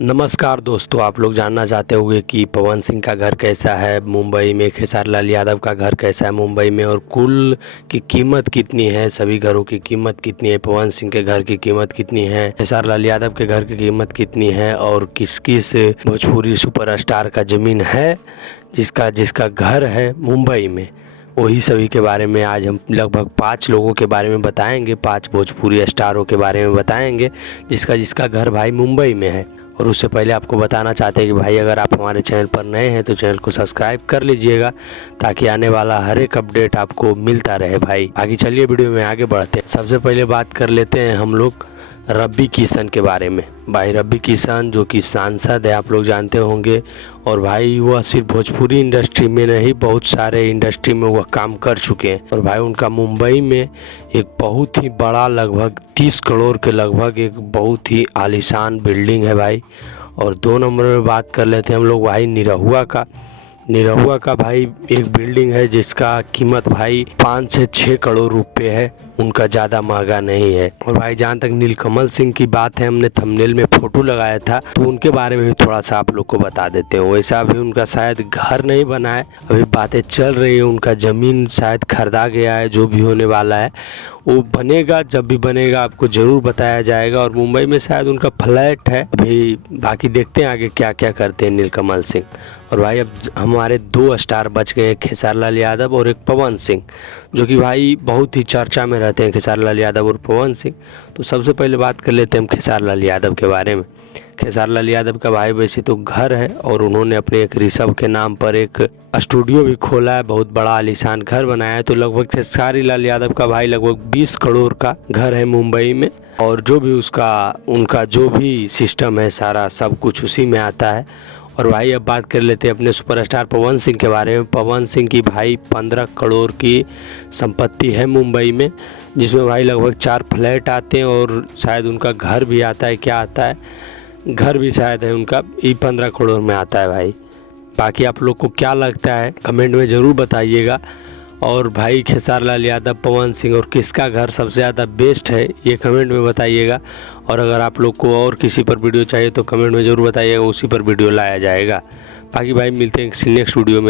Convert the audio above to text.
नमस्कार दोस्तों, आप लोग जानना चाहते होंगे कि पवन सिंह का घर कैसा है मुंबई में, खेसारी लाल यादव का घर कैसा है मुंबई में और कुल की कीमत कितनी है, सभी घरों की कीमत कितनी है, पवन सिंह के घर की कीमत कितनी है, खेसारी लाल यादव के घर की कीमत कितनी है और किस किस भोजपुरी सुपरस्टार का ज़मीन है जिसका जिसका घर है मुंबई में। वही सभी के बारे में आज हम लगभग 5 लोगों के बारे में बताएंगे, 5 भोजपुरी स्टारों के बारे में बताएंगे जिसका जिसका घर भाई मुंबई में है। और उससे पहले आपको बताना चाहते हैं कि भाई अगर आप हमारे चैनल पर नए हैं तो चैनल को सब्सक्राइब कर लीजिएगा ताकि आने वाला हर एक अपडेट आपको मिलता रहे। भाई आगे चलिए, वीडियो में आगे बढ़ते हैं। सबसे पहले बात कर लेते हैं हम लोग रब्बी किशन के बारे में। भाई रब्बी किशन जो कि सांसद है, आप लोग जानते होंगे, और भाई वह सिर्फ भोजपुरी इंडस्ट्री में नहीं बहुत सारे इंडस्ट्री में वह काम कर चुके हैं। और भाई उनका मुंबई में एक बहुत ही बड़ा लगभग 30 करोड़ के लगभग एक बहुत ही आलीशान बिल्डिंग है भाई। और 2 नंबर में बात कर लेते हैं हम लोग भाई निरहुआ का भाई एक बिल्डिंग है जिसका कीमत भाई 5 से 6 करोड़ रुपए है, उनका ज़्यादा महंगा नहीं है। और भाई जहाँ तक नीलकमल सिंह की बात है, हमने थंबनेल में फ़ोटो लगाया था तो उनके बारे में भी थोड़ा सा आप लोग को बता देते हैं। वैसा अभी उनका शायद घर नहीं बना है, अभी बातें चल रही है, उनका ज़मीन शायद खरीदा गया है, जो भी होने वाला है वो बनेगा, जब भी बनेगा आपको ज़रूर बताया जाएगा। और मुंबई में शायद उनका फ्लैट है, अभी बाकी देखते हैं आगे क्या क्या करते हैं नीलकमल सिंह। और भाई अब हमारे 2 स्टार बच गए, खेसारी लाल यादव और एक पवन सिंह, जो कि भाई बहुत ही चर्चा में रहते हैं, खेसारी लाल यादव और पवन सिंह। तो सबसे पहले बात कर लेते हैं हम खेसारी लाल यादव के बारे में। खेसारी लाल यादव का भाई वैसे तो घर है और उन्होंने अपने एक ऋषभ के नाम पर एक स्टूडियो भी खोला है, बहुत बड़ा आलीशान घर बनाया है। तो लगभग खेसारी लाल यादव का भाई लगभग 20 करोड़ का घर है मुंबई में, और जो भी उनका जो भी सिस्टम है सारा सब कुछ उसी में आता है। और भाई अब बात कर लेते हैं अपने सुपरस्टार पवन सिंह के बारे में। पवन सिंह की भाई 15 करोड़ की संपत्ति है मुंबई में, जिसमें भाई लगभग 4 फ्लैट आते हैं और शायद उनका घर भी आता है, क्या आता है, घर भी शायद है उनका, ये 15 करोड़ में आता है भाई। बाकी आप लोग को क्या लगता है कमेंट में ज़रूर बताइएगा। और भाई खेसारी लाल यादव, पवन सिंह और किसका घर सबसे ज़्यादा बेस्ट है ये कमेंट में बताइएगा। और अगर आप लोग को और किसी पर वीडियो चाहिए तो कमेंट में ज़रूर बताइएगा, उसी पर वीडियो लाया जाएगा। बाकी भाई मिलते हैं किसी नेक्स्ट वीडियो में।